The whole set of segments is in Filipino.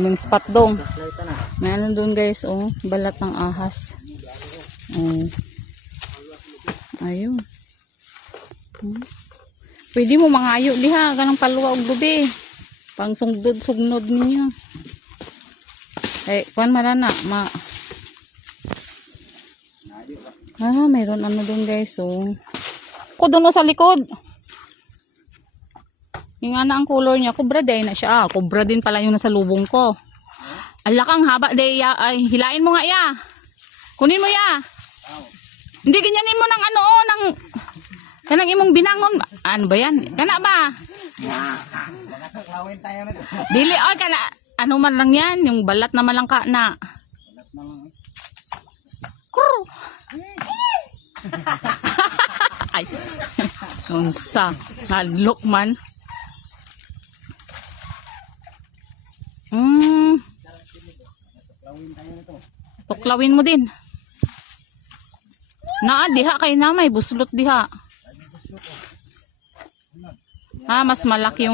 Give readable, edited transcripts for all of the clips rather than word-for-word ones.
Yung spot dong. May ano doon guys, oh, balat ng ahas. Oh. Ayun. Pwede mo mangayo diha, ganang paluwa og gabi. Pang sugdod-sugnod ninyo. Eh, kuan malana, mayroon ano doon guys, oh. Ko doon sa likod. Yung ana ang color niya, kubra day na siya. Kubra din pala yung nasa lubong ko. Alakang haba day ya. Ay, hilain mo nga ya. Kunin mo ya. Hindi ganyanin mo ng ano oh, ng kanang imong binangon. Ano ba yan? Kana ba? Dili oh, kana ano man lang yan, yung balat naman lang ka na. Ay. Unsa? Nalok man. Tuklawin mo din. Naa diha kay na may buslot diha. Mas malaki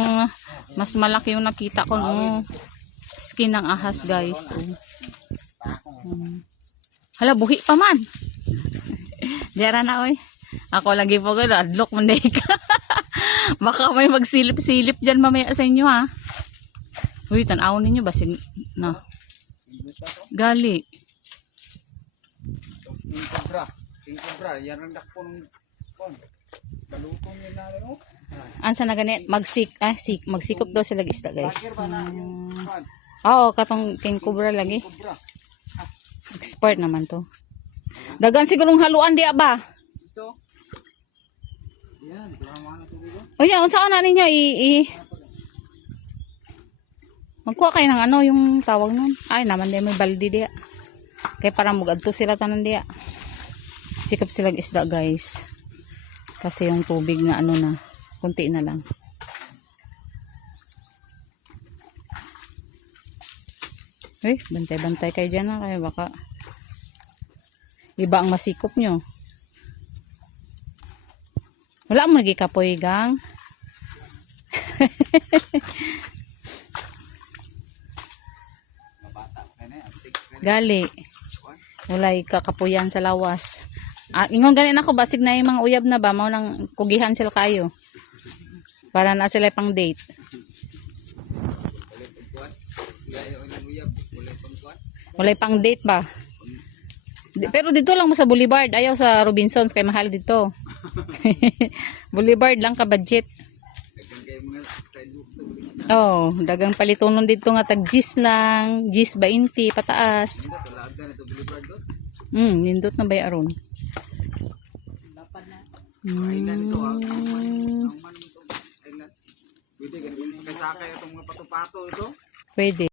yung nakita ko no. Skin ng ahas guys. Hala buhi pa man. Diara na oy. Ako lagi po gano adlok man day ka. Baka may magsilip-silip diyan mamaya sa inyo ha. Uy, tan-aw ninyo basin na. Gali. King cobra, yan ang dakpo ng kon. Balutong yun na oh. Ansa na ganit magsikop daw sila isda guys. Oo, katong king cobra lagi. Expert naman to. Dagan sigurong haluan di ba? Ito. Yan, drama na tubig. Oh, yan, unsa na ninyo magkuha kayo ng ano yung tawag nun. Ay naman din may baldi diya. Kaya parang mugadto sila tanan diya. Sikap silang isda guys. Kasi yung tubig na ano na. Kunti na lang. Eh, bantay-bantay kayo dyan ha. Kaya baka iba ang masikop nyo. Wala mo nagikapoy gang. Gali. Walay kakapuyan sa lawas. Ingon ganin ako basig na yung mga uyab na ba mao nang kugihan sila kayo. Para na sila pang date. Walay pang date ba? Pero dito lang mo sa Boulevard, ayaw sa Robinsons kay mahal dito. Boulevard lang ka budget. Oh, dagang palitonon dito nga tag gis lang, gis 20 pataas. Nindot na ba aron? Pwede.